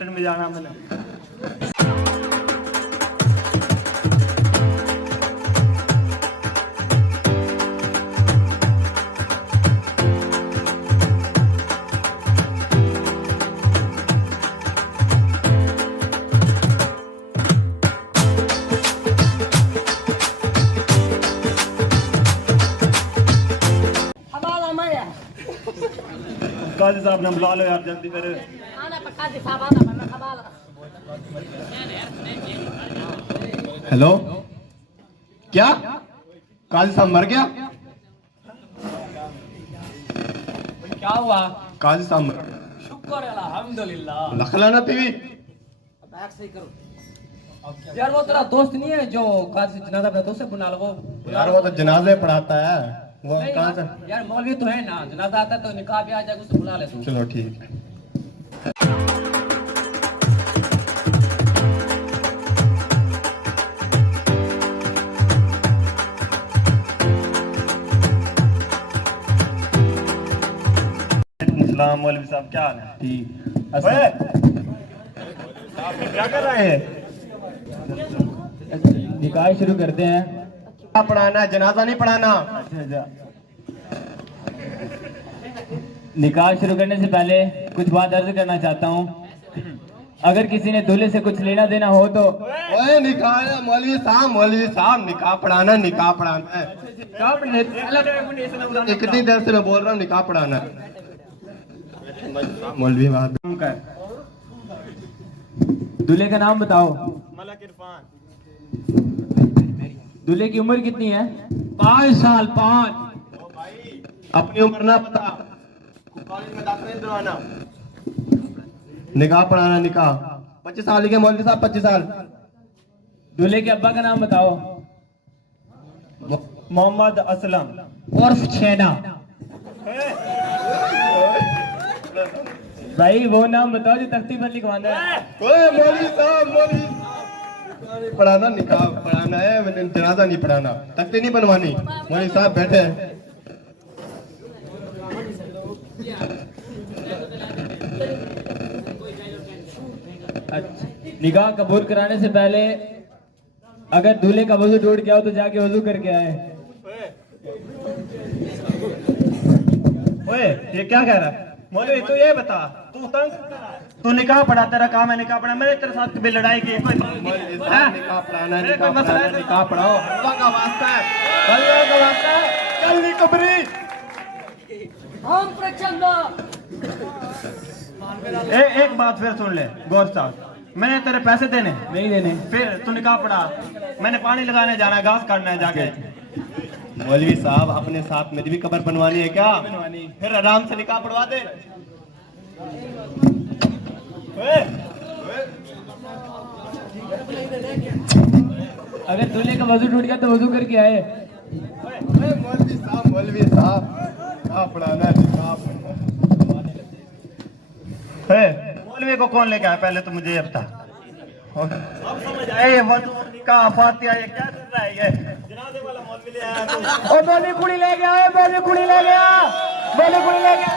Content में जाना मैंने। काजी साहब ने बुला लो यार जल्दी मेरे। हेलो, क्या काजी साहब मर गया? क्या हुआ? काजी साहब मर शुक्र है अल्हम्दुलिल्लाह। लखलाना टीवी बैग सही करो यार। वो तेरा दोस्त नहीं है जो काजी से जनाजा अपना दोस्त से बुला लो वो। यार वो तो जनाजे पढ़ाता है, वो नहीं कहाँ से? यार मौलवी तो है ना, जनाजा आता है तो निकाह भी आ जाएगा, उससे बुला ले तू। चलो ठीक है। सलाम मौलवी साहब, क्या हाल है? ठीक। ओए, आप क्या कर रहे हैं? निकाह शुरू करते हैं। क्या पढ़ाना है? जनाजा नहीं पढ़ाना। अच्छा। निकाह शुरू करने से पहले कुछ बात अर्ज करना चाहता हूँ। अगर किसी ने दूल्हे से कुछ लेना देना हो तो। ओए निकाह है, मौलवी साहब निकाह पढ़ाना है। कितनी देर से मैं बोल रहा हूँ निकाह पढ़ाना है। मौलवी बात दूल्हे का नाम बताओ। मलक इरफान। दूल्हे की उम्र कितनी है? 5 साल। 5 अपनी उम्र ना पता, कॉलेज में दाखिला नहीं दिलवाना। निकाह पढ़ाना, निकाह 25 साल के मौलवी साहब, 25 साल। दूल्हे के अब्बा का नाम बताओ। मोहम्मद असलम उर्फ छेना। भाई वो नाम बताओ जो तख्ती पर लिखवाना है। ओए मौलवी साहब, नहीं पढ़ाना, निकाह पढ़ाना है, मैंने जनाजा नहीं पढ़ाना, तख्ती नहीं बनवानी। मौलवी साहब बैठे हैं। अच्छा, निकाह कबूल कराने से पहले अगर दूल्हे का वजू टूट गया हो तो जाके वजू करके आए। ओए, ये क्या कह रहा है? मौलवी तू ये बता, तू निकाह पढ़ा, तेरा काम है निकाह पढ़ा, मैंने तेरे साथ कभी लड़ाई की? मौलवी साहब निकाह पढ़ाना है, निकाह मसला पढ़ाना है? है, निकाह पढ़ाओ। अल्लाह का वास्ता है, अल्लाह का वास्ता है, चल नी कबरी। एक बात फिर सुन ले गौर साहब, मैंने तेरे पैसे देने नहीं देने। फिर तू निकाह पढ़ा, मैंने पानी लगाने जाना है, घास काटना है जाके। मौलवी साहब अपने साथ मेरी भी कब्र बनवानी है क्या? बनवानी। फिर आराम से निकाह पढ़वा दे। अगर दूल्हे का वजू टूट गया तो वजू करके आए। मौलवी साहब निकाह पढ़ाना है, निकाह पढ़ाना है। मौलवी को कौन लेके आया पहले तो मुझे ये बता। अब समझ आए ये वजू निकाह फातिहा ये क्या कर रहा है? ये जनाजे वाला मौलवी ले आया तो। ओ बोली कुड़ी ले गया, बोली कुड़ी ले गया, बोली कुड़ी ले गया।